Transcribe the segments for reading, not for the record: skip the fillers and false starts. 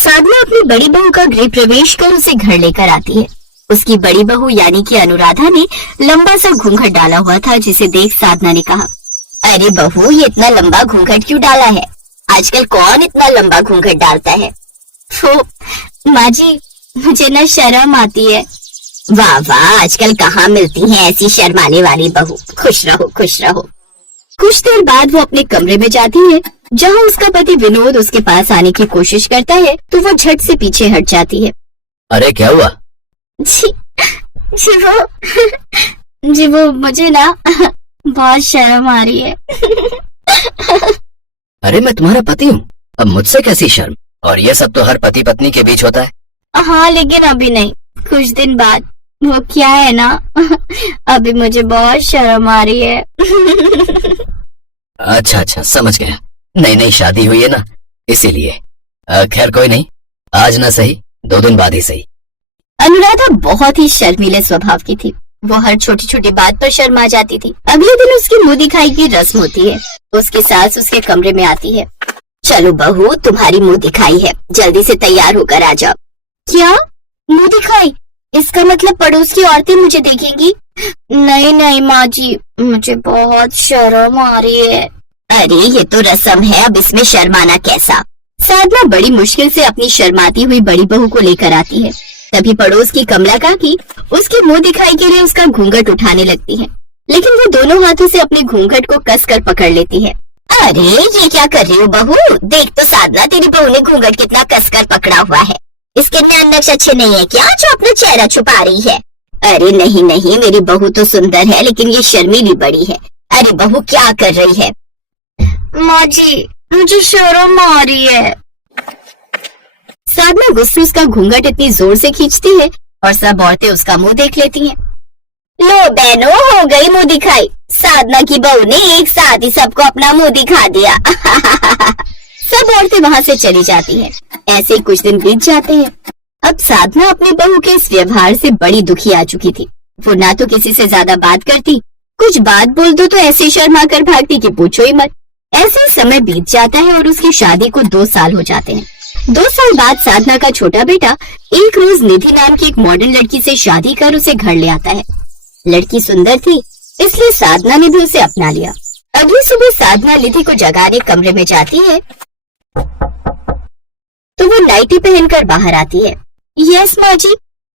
साधना अपनी बड़ी बहू का गृह प्रवेश कर उसे घर लेकर आती है। उसकी बड़ी बहू यानी कि अनुराधा ने लंबा सा घूंघट डाला हुआ था, जिसे देख साधना ने कहा, अरे बहू, ये इतना लंबा घूंघट क्यों डाला है? आजकल कौन इतना लंबा घूंघट डालता है? माँ जी, मुझे ना शर्म आती है। वाह वाह, आजकल कहाँ मिलती है ऐसी शर्माने वाली बहू। खुश रहो खुश रहो। कुछ देर बाद वो अपने कमरे में जाती है, जहाँ उसका पति विनोद उसके पास आने की कोशिश करता है तो वो झट से पीछे हट जाती है। अरे क्या हुआ? जी वो मुझे ना बहुत शर्म आ रही है। अरे मैं तुम्हारा पति हूँ, अब मुझसे कैसी शर्म? और ये सब तो हर पति पत्नी के बीच होता है। हाँ, लेकिन अभी नहीं, कुछ दिन बाद। वो क्या है ना, अभी मुझे बहुत शर्म आ रही है। अच्छा, समझ गया। नई नई शादी हुई है ना, इसीलिए। खैर कोई नहीं, आज ना सही, 2 दिन बाद ही सही। अनुराधा बहुत ही शर्मीले स्वभाव की थी। वो हर छोटी छोटी बात पर शर्मा जाती थी। अगले दिन उसकी मुंह दिखाई की रस्म होती है। उसकी सास उसके कमरे में आती है। चलो बहू, तुम्हारी मुंह दिखाई है, जल्दी से तैयार होकर आ जाओ। क्या मुंह दिखाई? इसका मतलब पड़ोस की औरतें मुझे देखेंगी? नहीं नहीं माँ जी, मुझे बहुत शर्म आ रही है। अरे ये तो रस्म है, अब इसमें शर्माना कैसा? साधना बड़ी मुश्किल से अपनी शर्माती हुई बड़ी बहू को लेकर आती है। तभी पड़ोस की कमला काकी उसके मुंह दिखाई के लिए उसका घूंघट उठाने लगती है, लेकिन वो दोनों हाथों से अपने घूंघट को कसकर पकड़ लेती है। अरे ये क्या कर रही हो बहू? देख तो साधना, तेरी बहू ने घूंघट कितना कसकर पकड़ा हुआ है। इसके नैन नक्श अच्छे नहीं है क्या, जो अपना चेहरा छुपा रही है? अरे नहीं नहीं, मेरी बहू तो सुंदर है, लेकिन ये शर्मीली बड़ी है। अरे बहू क्या कर रही है? माँ जी, मुझे शर्म आ रही है। साधना गुस्से उसका घूंघट इतनी जोर से खींचती है और सब औरतें उसका मुंह देख लेती हैं। लो बहनों, हो गई मुंह दिखाई। साधना की बहू ने एक साथ ही सबको अपना मुंह दिखा दिया। सब औरतें वहाँ से चली जाती हैं। ऐसे ही कुछ दिन बीत जाते हैं। अब साधना अपनी बहू के इस व्यवहार से बड़ी दुखी आ चुकी थी। वो ना तो किसी से ज्यादा बात करती, कुछ बात बोल दो तो ऐसे शर्मा कर भागती कि पूछो ही मत। ऐसे ही समय बीत जाता है और उसकी शादी को 2 साल हो जाते हैं। 2 साल बाद साधना का छोटा बेटा एक रोज निधि नाम की एक मॉडर्न लड़की से शादी कर उसे घर ले आता है। लड़की सुंदर थी, इसलिए साधना ने भी उसे अपना लिया। अगली सुबह साधना निधि को जगाने कमरे में जाती है तो वो नाइटी पहनकर बाहर आती है। यस माँ जी,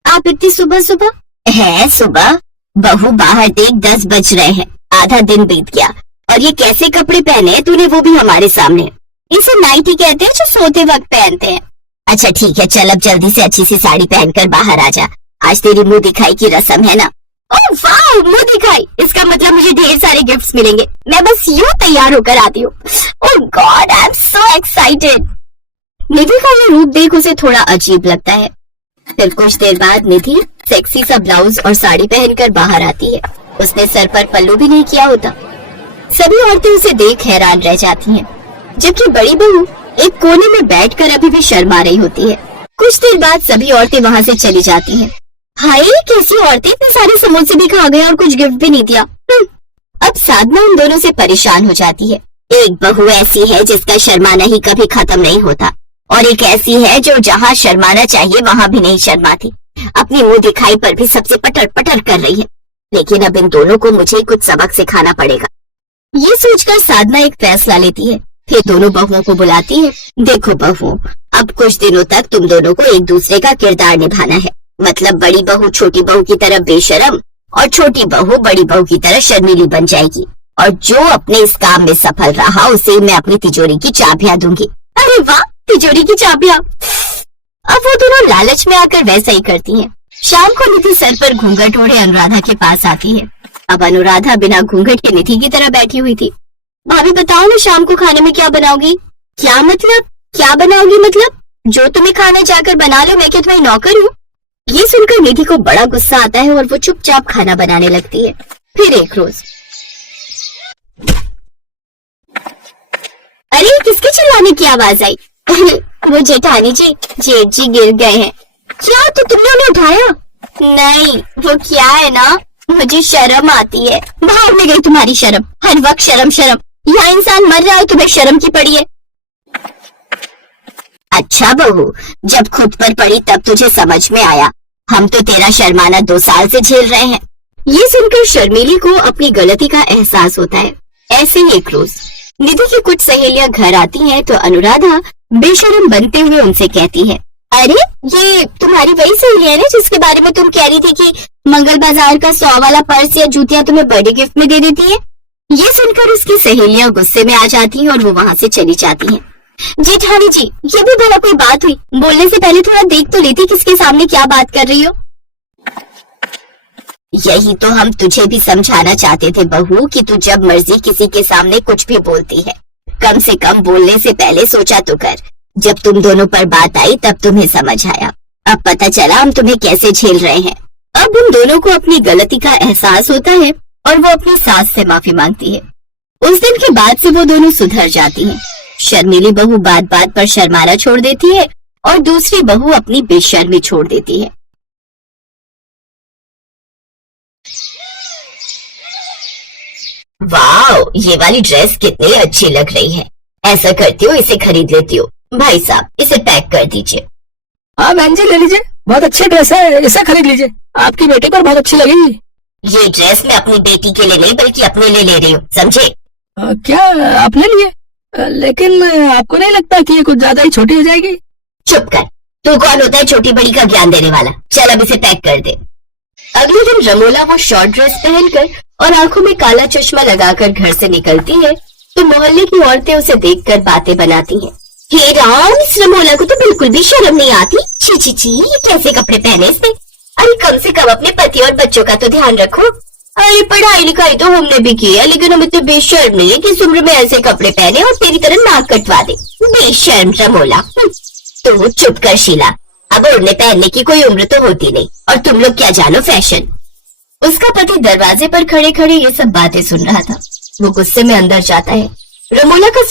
आप इतनी सुबह सुबह? है सुबह? बहू बाहर देख, 10 बज रहे हैं, आधा दिन बीत गया और ये कैसे कपड़े पहने हैं तूने, वो भी हमारे सामने। इसे नाइटी कहते हैं जो सोते वक्त पहनते हैं। अच्छा ठीक है, चल अब जल्दी से अच्छी सी साड़ी पहनकर बाहर आ जा, आज तेरी मुंह दिखाई की रस्म है ना। ओह वाह, मुंह दिखाई, इसका मतलब मुझे ढेर सारे गिफ्ट्स मिलेंगे। मैं बस यूं तैयार होकर आती हूँ। Oh God, I am so excited. Nidhi का ये रूप देख उसे थोड़ा अजीब लगता है। फिर कुछ देर बाद निधि सेक्सी सा ब्लाउज और साड़ी पहनकर बाहर आती है। उसने सर पर पल्लू भी नहीं किया होता। सभी औरतें उसे देख हैरान रह जाती हैं, जबकि बड़ी बहू एक कोने में बैठकर अभी भी शर्मा रही होती है। कुछ देर बाद सभी औरतें वहाँ से चली जाती हैं। हाय, कैसी औरतें, इतने सारे समोसे भी खा गए और कुछ गिफ्ट भी नहीं दिया। अब साधना उन दोनों से परेशान हो जाती है। एक बहू ऐसी है जिसका शर्माना ही कभी खत्म नहीं होता, और एक ऐसी है जो जहाँ शर्माना चाहिए वहाँ भी नहीं शर्माती। अपनी मुंह दिखाई पर भी सबसे पटर पटर कर रही है। लेकिन अब इन दोनों को मुझे कुछ सबक सिखाना पड़ेगा। ये सोचकर साधना एक फैसला लेती है। फिर दोनों बहुओं को बुलाती है। देखो बहुओं, अब कुछ दिनों तक तुम दोनों को एक दूसरे का किरदार निभाना है। मतलब बड़ी बहू छोटी बहू की तरह बेशर्म और छोटी बहू बड़ी बहू की तरह शर्मीली बन जाएगी, और जो अपने इस काम में सफल रहा उसे मैं अपनी तिजोरी की चाबियां दूंगी। अरे वाह, तिजोरी की चाबियां। अब वो दोनों लालच में आकर वैसा ही करती हैं। शाम को निधि सर पर घूंघट ओढ़े अनुराधा के पास आती है। अब अनुराधा बिना घूंघट के निधि की तरह बैठी हुई थी। भाभी बताओ ना, शाम को खाने में क्या बनाओगी? क्या मतलब? क्या बनाओगी मतलब? जो तुम्हें खाना जाकर बना लो, मैं क्या तुम्हारी नौकर हूँ? ये सुनकर निधि को बड़ा गुस्सा आता है और वो चुपचाप खाना बनाने लगती है। फिर एक रोज, अरे किसके चिल्लाने की आवाज आई? वो जेठानी जी, जेठ जी गिर गए हैं। क्या, तो तुमने उन्हें उठाया? नहीं, वो क्या है ना, मुझे शर्म आती है। भाग में गई तुम्हारी शर्म, हर वक्त शर्म शर्म। यहाँ इंसान मर रहा है, तुम्हें शर्म की पड़ी है। अच्छा बहू, जब खुद पर पड़ी तब तुझे समझ में आया। हम तो तेरा शर्माना 2 साल से झेल रहे हैं। ये सुनकर शर्मीली को अपनी गलती का एहसास होता है। ऐसे ही एक रोज निधि की कुछ सहेलियां घर आती हैं तो अनुराधा बेशर्म बनते हुए उनसे कहती है, अरे ये तुम्हारी वही सहेली है ना जिसके बारे में तुम कह रही थी कि मंगल बाजार का 100 वाला पर्स या जूतियां तुम्हें बर्थडे गिफ्ट में दे देती है। ये सुनकर उसकी सहेलियां गुस्से में आ जाती हैं और वो वहाँ से चली जाती हैं। जेठानी जी, ये भी भला कोई बात हुई? बोलने से पहले थोड़ा देख तो लेती किसके सामने क्या बात कर रही हो। यही तो हम तुझे भी समझाना चाहते थे बहू कि तू जब मर्जी किसी के सामने कुछ भी बोलती है। कम से कम बोलने से पहले सोचा तो कर। जब तुम दोनों पर बात आई तब तुम्हें समझ आया। अब पता चला हम तुम्हें कैसे झेल रहे हैं। अब उन दोनों को अपनी गलती का एहसास होता है और वो अपनी सास से माफी मांगती है। उस दिन के बाद से वो दोनों सुधर जाती हैं। शर्मीली बहू बात बात पर शर्माना छोड़ देती है और दूसरी बहू अपनी बेशर्मी छोड़ देती है। वाओ, ये वाली ड्रेस कितनी अच्छी लग रही है। ऐसा करती हो इसे खरीद लेती हो। भाई साहब, इसे पैक कर दीजिए। हाँ बहन जी, ले लीजिए, बहुत अच्छी ड्रेस है, इसे खरीद लीजिए, आपकी बेटी पर बहुत अच्छी लगेगी। ये ड्रेस मैं अपनी बेटी के लिए नहीं बल्कि अपने लिए ले रही हूँ, समझे? क्या आपने लिए? लेकिन आपको नहीं लगता कि ये कुछ ज्यादा ही छोटी हो जाएगी? चुप कर, तू कौन होता है छोटी बड़ी का ज्ञान देने वाला? चल अब इसे पैक कर दे। अगले दिन रमोला वो शॉर्ट ड्रेस पहनकर और आंखों में काला चश्मा लगाकर घर से निकलती है तो मोहल्ले की औरतें उसे देखकर बातें बनाती हैं। हे राम, इस रमोला को तो बिल्कुल भी शर्म नहीं आती। छी छी छी, ये कैसे कपड़े पहने इसने? अरे कम से कम अपने पति और बच्चों का तो ध्यान रखो। अरे पढ़ाई लिखाई तो हमने भी की है, लेकिन हम इतने बेशर्म नहीं है कि इस उम्र में ऐसे कपड़े पहने और तेरी तरह नाक कटवा दे। बेशर्म रमोला। तो चुप कर शीला, अब ओढ़ने पहनने की कोई उम्र तो होती नहीं और तुम लोग क्या जानो फैशन। उसका पति दरवाजे पर खड़े खड़े ये सब बातें सुन रहा था। वो गुस्से में अंदर जाता है। रमोला का